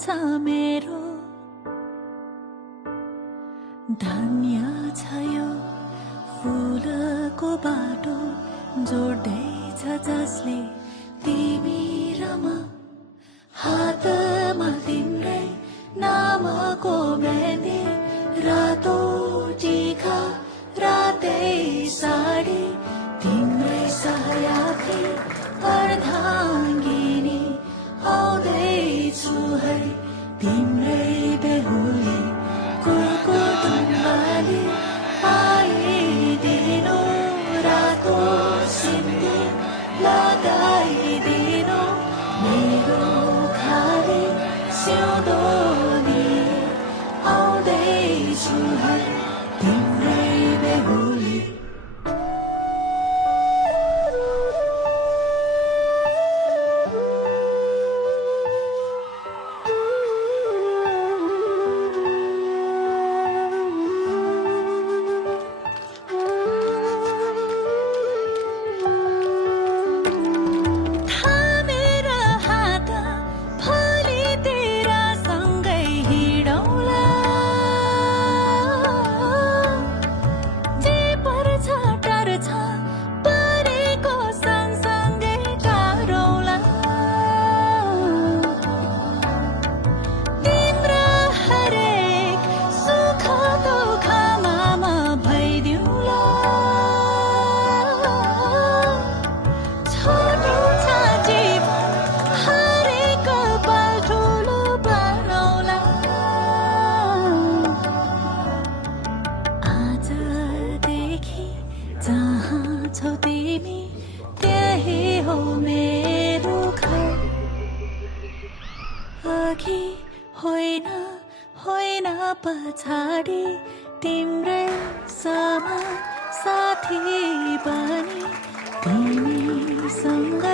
छ मेरो धन्य छ यो फुलको बाटो जोड्दैछ जसले तिमी र म हातमा तिम्रै नामको मेहन्दी रातो टीका रातै साडी तिम्रै सहयात्री अर्धाङ्गिनी आउँदैछु है तिम्रै बेहुली कुकुटुम्बाली आइदिनु रातो सिन्दुर लगाइदिनु मेरो खाली सिउँदोली आउँदैछु है तिम्रै बेहुली जहाँ छौ तिमी त्यही हो मेरो घर अघि होइन होइन पछाडि तिम्रै समान साथी बनी तिमीसँग